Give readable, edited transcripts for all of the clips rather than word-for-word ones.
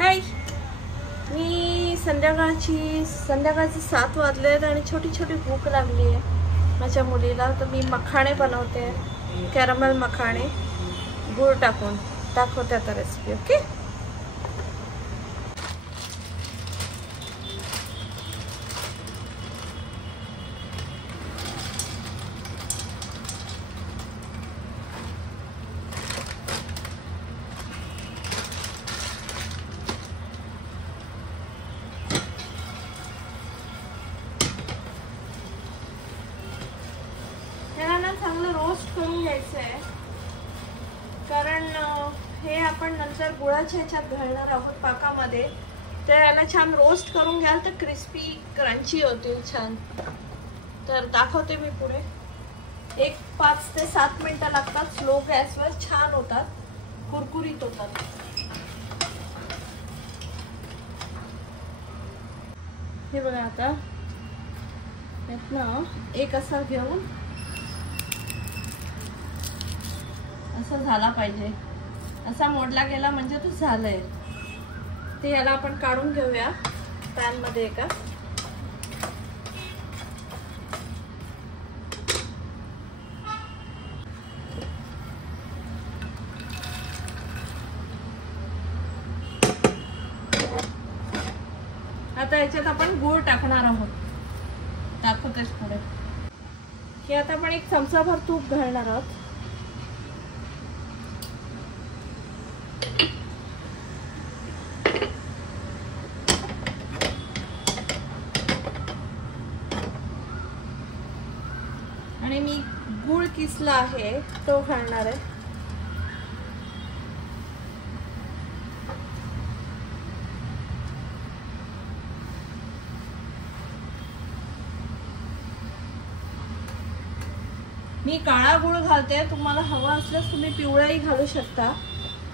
हाय, मी संध्याकाळचे 7 वाजलेत आणि छोटी छोटी भूक लागली आहे माझ्या मुलीला. तर मी मखाणे बनवते, कॅरमल मखाणे गूळ टाकून. दाखवते आता रेसिपी. ओके, चांगलं रोस्ट करून घ्यायचं आहे, कारण हे आपण नंतर गुळाच्या ह्याच्यात घालणार आहोत पाकामध्ये. तर याला छान रोस्ट करून घ्याल तर क्रिस्पी क्रंची होतील छान. तर दाखवते मी पुढे. 5 ते 7 मिनिटं लागतात स्लो गॅसवर. छान होतात, कुरकुरीत होतात. हे बघा, आता यातनं एक असा घेऊन असं झाला पाहिजे. असा मोडला गेला म्हणजे तो झालंय. ते याला आपण काढून घेऊया पॅन मध्ये एका. आता याच्यात आपण गूळ टाकणार आहोत. दाखवतेच पुढे. हे आता आपण 1 चमचाभर तूप घालणार आहोत. आणि मी गूळ किसला आहे तो घालणार आहे. मी काळा गूळ घालते. तुम्हाला हवा असल्यास तुम्ही पिवळाही घालू शकता.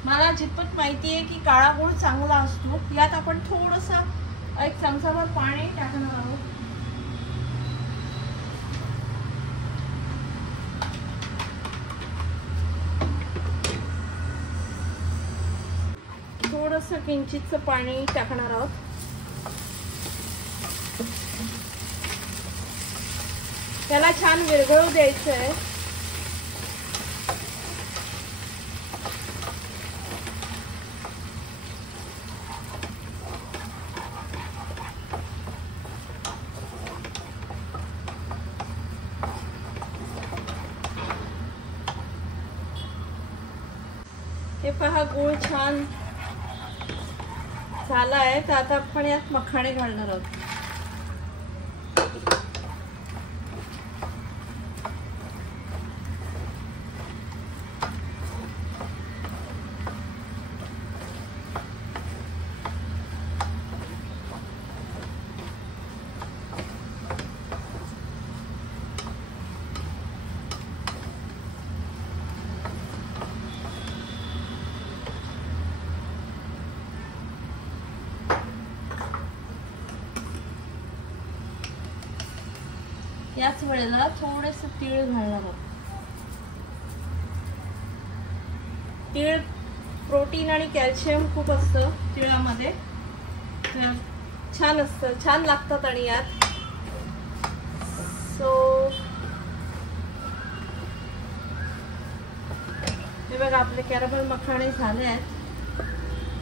मला जितपत माहिती आहे की काळा गूळ चांगला असतो. यात आपण थोडंसं 1 चमचाभर पाणी टाकणार आहोत. थोडंसं किंचितचं पाणी टाकणार आहोत. त्याला छान विरघळू द्यायचं आहे. हे पहा, गूळ छान झाला आहे. तर आता आपण यात मखाणे घालणार आहोत. याच वेळेला थोडेसे तीळ घालणार आहोत. तीळ प्रोटीन आणि कॅल्शियम खूप असतं तिळामध्ये. तर छान असतं, छान लागतात. आणि यात हे बघा, आपले कॅरमल मखाणे झाले आहेत.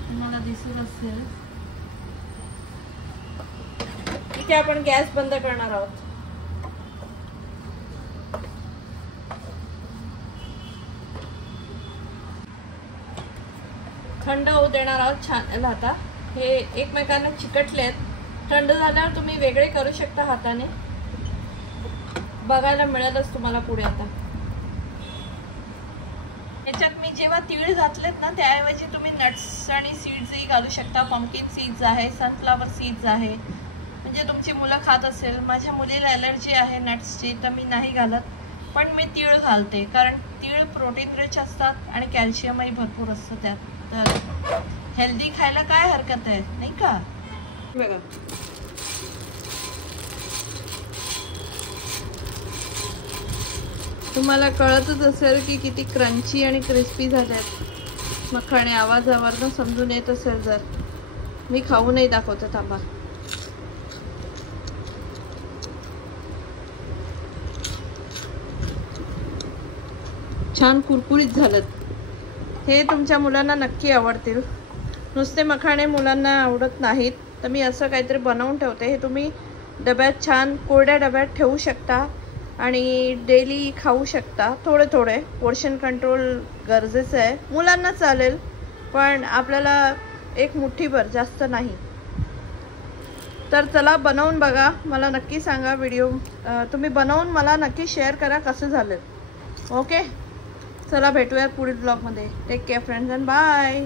तुम्हाला दिसत असेल. इथे आपण गॅस बंद करणार आहोत. थंड होऊ देणार आहोत छान. आता हे एकमेकांना चिकटलेत. थंड झाल्यावर तुम्ही वेगळे करू शकता हाताने. बघायला मिळेलच तुम्हाला पुढे. आता याच्यात मी जेव्हा तीळ घातलेत ना, त्याऐवजी तुम्ही नट्स आणि सीड्सही घालू शकता. पंपकिन सीड्स आहे, सनफ्लावर सीड्स आहे. म्हणजे तुमची मुलं खात असेल. माझ्या मुलीला ॲलर्जी आहे नट्सची, तर मी नाही घालत. पण मी तीळ घालते, कारण तीळ प्रोटीन रिच असतात आणि कॅल्शियमही भरपूर असतं त्यात. तर हेल्दी खायला काय हरकत आहे, नाही का? बघा, तुम्हाला कळतच असेल की किती क्रंची आणि क्रिस्पी झाल्यात मखाणे. आवाजावरनं समजून येत असेल जर. मी खाऊनही दाखवते, थांबा. छान कुरकुरीत झालेत. हे तुमच्या मुलांना नक्की आवडतील. नुसते मखाणे मुलांना आवडत नाहीत, तर मी असं काहीतरी बनवून ठेवते. हे तुम्ही डब्यात छान कोरड्या डब्यात ठेवू शकता आणि डेली खाऊ शकता. थोडे थोडे पोर्शन कंट्रोल गरजेचं आहे. मुलांना चालेल, पण आपल्याला एक मुठ्ठीभर, जास्त नाही. तर चला बनवून बघा, मला नक्की सांगा. व्हिडिओ तुम्ही बनवून मला नक्की शेअर करा कसं झालं. ओके, चला भेटूयात पुढील ब्लॉगमध्ये. Take care friends and bye.